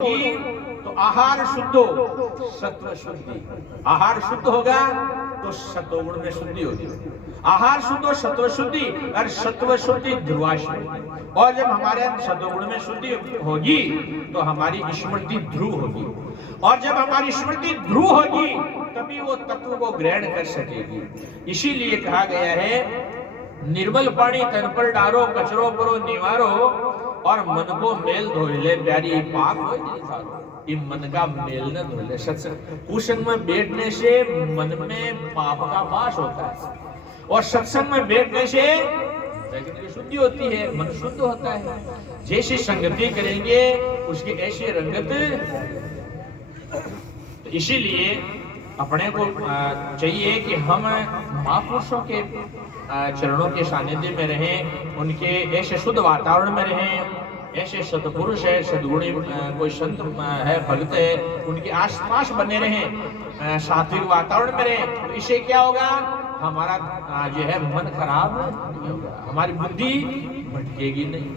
तो आहार शुद्ध हो, सत्व शुद्धि। आहार शुद्ध होगा तो सत्वगुण में शुद्धि होगी। आहार शुद्ध हो, सत्व शुद्धि, और सत्व शुद्धि ध्रुवाशुद्धि। और जब हमारे अंदर सत्वगुण में शुद्धि होगी तो हमारी स्मृति ध्रुव होगी, और जब हमारी स्मृति ध्रुव होगी तभी वो तत्व को ग्रहण कर सकेगी। इसीलिए कहा गया है, निर्मल पानी तन पर डारो, कचरो करो निवारो, और मन को मेल धोले प्यारी पाप हो सारो। ये मन का मेल न धोले। सत्संग कुसंग में बैठने से मन में पाप का वास होता है, और सत्संग में बैठने से की शुद्धि होती है, मन शुद्ध होता है। जैसी संगति करेंगे उसकी ऐसी रंगत। तो इसीलिए अपने को चाहिए कि हम महापुरुषों के चरणों के सानिध्य में रहें, उनके ऐसे शुद्ध वातावरण में रहें। ऐसे सतपुरुष है, सद्गुणी कोई संत है, भक्त है, उनके आसपास बने रहें, सात्विक वातावरण में रहें। तो इससे क्या होगा, हमारा जो है मन खराब नहीं होगा, हमारी बुद्धि भटकेगी नहीं।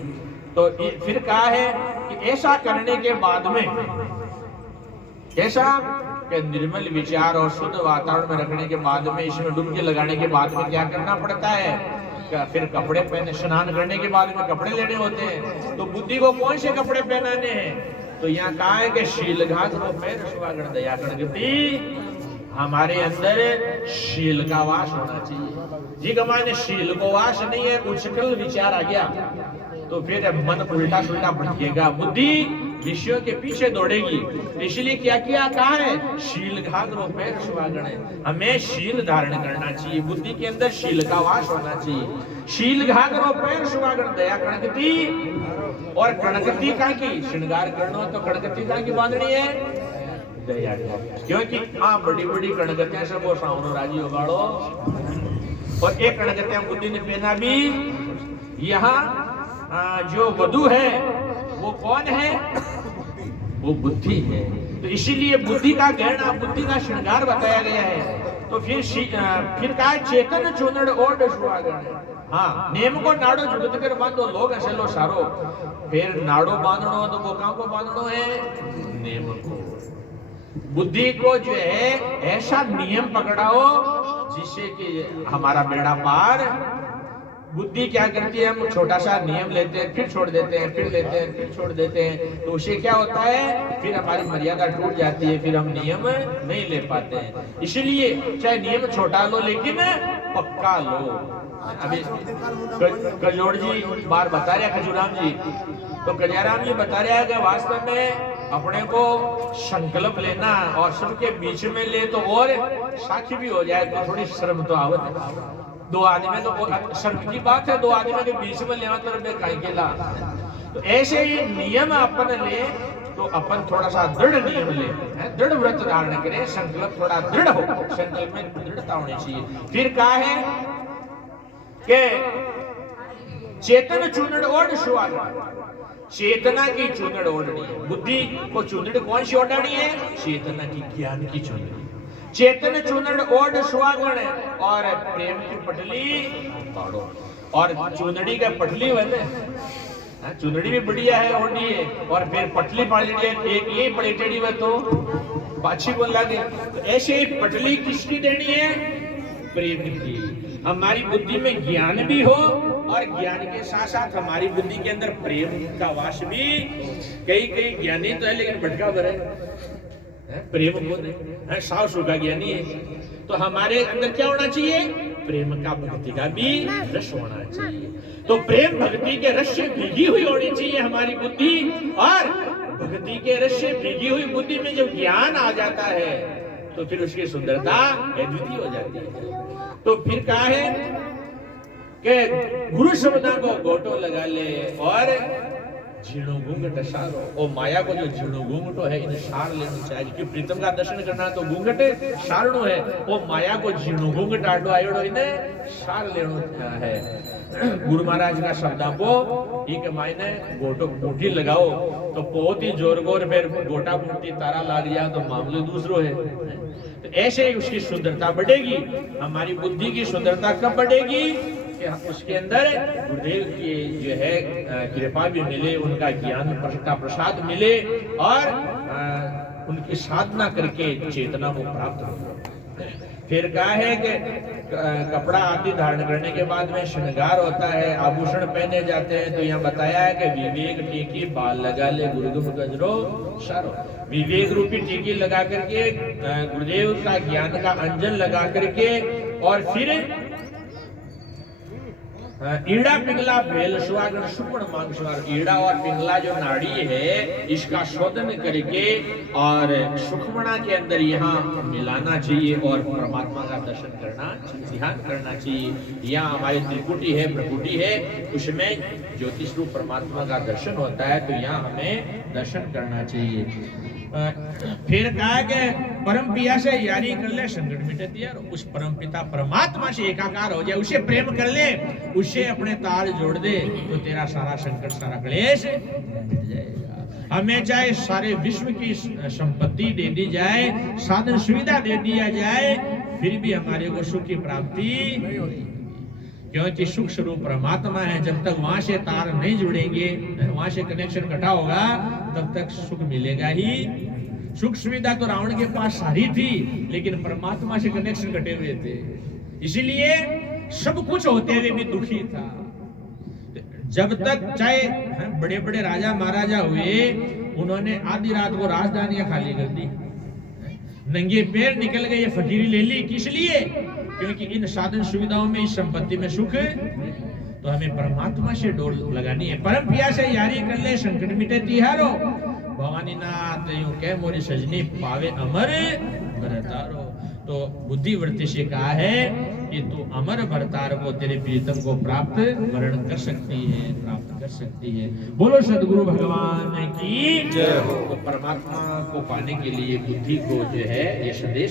तो फिर कहा है कि ऐसा करने के बाद में, ऐसा कि निर्मल विचार और शुद्ध वातावरण में रखने के बाद में, इसमें डुबकी लगाने के बाद में क्या करना पड़ता है, फिर कपड़े पहने, स्नान करने के बाद में कपड़े लेने होते हैं। तो बुद्धि को कौन से कपड़े पहनाने हैं, तो यहाँ कहा है कि शील घात को पैर सुहागण दया गणगति। हमारे अंदर शील का वास होना चाहिए। जी कमाने शील को वास नहीं है, उछकल विचार आ गया तो फिर मन उल्टा सुल्टा भटकेगा, बुद्धि विषयों के पीछे दौड़ेगी। इसलिए क्या किया कहा है, शील घात रो पैर सुहागण है। हमें शील धारण करना चाहिए, बुद्धि के अंदर शील का वास होना चाहिए। शील घात रो पैर सुहागण दया कणगति। और कणगति का की श्रृंगार करना, तो कणगति का की बांधनी है दया, क्योंकि हाँ बड़ी बड़ी कणगतियां सब वो सावनो राजी होगाड़ो। और एक कणगतियां बुद्धि ने पहना भी। यहाँ जो वधु है वो कौन है, वो बुद्धि है। तो इसीलिए बुद्धि का गहना, बुद्धि का श्रृंगार बताया गया है। तो फिर कहा चेतन चूनड़ ओढ़ सुहागण। हाँ, नेम को नाड़ो जुगत कर बांधो, लोग असलो सारो। फिर नाड़ो बांधनो तो वो कहाँ को बांधनो है, नेम को। बुद्धि को जो है ऐसा नियम पकड़ाओ जिससे कि हमारा बेड़ा पार। बुद्धि क्या करती है, हम छोटा सा नियम लेते हैं, फिर छोड़ देते हैं, फिर लेते हैं, फिर छोड़ देते हैं। तो उससे क्या होता है, फिर हमारी मर्यादा टूट जाती है, फिर हम नियम नहीं ले पाते हैं। इसलिए चाहे नियम छोटा लो लेकिन पक्का लो। अभी कजोड़ जी बार बता रहे खजूराम जी, तो कजाराम जी बता रहे हैं कि वास्तव में अपने को संकल्प लेना और सबके बीच में ले तो और साक्षी भी हो जाए तो थोड़ी शर्म तो आवत है। दो आदमी तो शर्म की बात है, दो आदमी के बीच में लेवा तो कहीं के ला। तो ऐसे ही नियम अपन ले तो अपन थोड़ा सा दृढ़ नियम ले, दृढ़ व्रत धारण करें, संकल्प थोड़ा दृढ़ हो, संकल्प में दृढ़ता होनी चाहिए। फिर कहा है कि चेतन चूनड़ ओढ़ सुहागण। चेतना की चूनड़ ओढ़नी है, बुद्धि को चूनड़ कौन सी ओढ़नी है, चेतना की, ज्ञान की चूनड़। चेतन चूनड़ ओढ़ सुहागण, और प्रेम की पटली पाड़ो। और चूनड़ी का पटली बने, चुनड़ी भी बढ़िया है ओढ़नी है, और फिर पटली पाड़ी है, एक ये बड़ी टेढ़ी है तो बाछी बोल लगे। तो ऐसे ही पटली किसकी देनी है, प्रेम की। हमारी बुद्धि में ज्ञान भी हो, और ज्ञान के साथ साथ हमारी बुद्धि के अंदर प्रेम का वास भी। कई ज्ञानी तो है लेकिन भटका भरे प्रेम को सासु का ज्ञानी है। तो हमारे अंदर क्या होना चाहिए, प्रेम का, भक्ति का भी रस होना चाहिए। तो प्रेम भक्ति के रस से भीगी हुई होनी चाहिए हमारी बुद्धि, और भक्ति के रस से भीगी हुई बुद्धि में जब ज्ञान आ जाता है तो फिर उसकी सुंदरता अद्वितीय हो जाती है। तो फिर कहा है कि गुरु शब्द को गोटो लगा ले, और झीणो घूंघट सारो। और माया को जो झीणो घूंघटो है इन्हें सार लेना चाहिए, क्योंकि प्रीतम का दर्शन करना तो घूंघट सारणो है। वो माया को झीणो घूंघट आडो आयोडो इन्हें सार लेना है। गुरु महाराज का शब्द को ठीक मायने गोटो मुट्ठी लगाओ तो बहुत ही जोर गोर, फिर गोटा मुट्ठी तारा लाग जाए तो मामले दूसरो है। तो ऐसे ही उसकी सुंदरता बढ़ेगी। हमारी बुद्धि की सुंदरता कब बढ़ेगी, उसके अंदर गुरुदेव की जो है कृपा भी मिले, उनका ज्ञान का प्रसाद मिले और उनकी साधना करके चेतना को प्राप्त हो। फिर कहा है कि कपड़ा आदि धारण करने के बाद में श्रृंगार होता है, आभूषण पहने जाते हैं। तो यहाँ बताया है कि विवेक टीकी बाल लगा ले गुरुगुम गजरो सारो। विवेक रूपी टीकी लगा करके गुरुदेव का ज्ञान का अंजन लगा करके और फिर ईड़ा पिंगला भेल सुहागन सुपण मांगसवार। ईड़ा और पिंगला जो नाड़ी है इसका शोधन करके और सुखमणा के अंदर यहाँ मिलाना चाहिए और परमात्मा का दर्शन करना, ध्यान करना चाहिए। यहाँ हमारी त्रिकुटी है, प्रकुटी है, उसमें ज्योतिष रूप परमात्मा का दर्शन होता है, तो यहाँ हमें दर्शन करना चाहिए। फिर कहा कि परम पिया से यारी कर ले संकट मिटे यार। उस परम पिता परमात्मा से एकाकार हो जाए, उसे प्रेम कर ले, उससे अपने तार जोड़ दे, तो तेरा सारा संकट सारा क्लेश मिट जाएगा। हमें चाहे सारे विश्व की संपत्ति दे दी जाए, साधन सुविधा दे दिया जाए, फिर भी हमारे को सुख की प्राप्ति नहीं होगी, क्योंकि सुख स्वरूप परमात्मा है। जब तक वहां से तार नहीं जुड़ेंगे, वहां से कनेक्शन कटा होगा, तब तक सुख मिलेगा ही। सुख सुविधा तो रावण के पास सारी थी, लेकिन परमात्मा से कनेक्शन कटे हुए थे, इसलिए सब कुछ होते हुए भी दुखी था। जब तक चाहे बड़े बड़े राजा महाराजा हुए, उन्होंने आधी रात को राजधानियां खाली कर दी, नंगे पैर निकल गए, फकीरी ले ली। किस लिए? क्योंकि इन साधन सुविधाओं में, इस संपत्ति में सुख। तो हमें परमात्मा से डोर लगानी है। परम पिया से यारी कर ले संकट मिटे तिहारो। भवानी नाथ यूं कह मोरी सजनी पावे अमर भरतारो। तो बुद्धिवृत्ति से कहा है कि तू अमर भरतार को, तेरे प्रीतम को प्राप्त वर्ण कर सकती है, प्राप्त कर सकती है। बोलो सदगुरु भगवान की जय हो। तो परमात्मा को पाने के लिए बुद्धि को जो है ये संदेश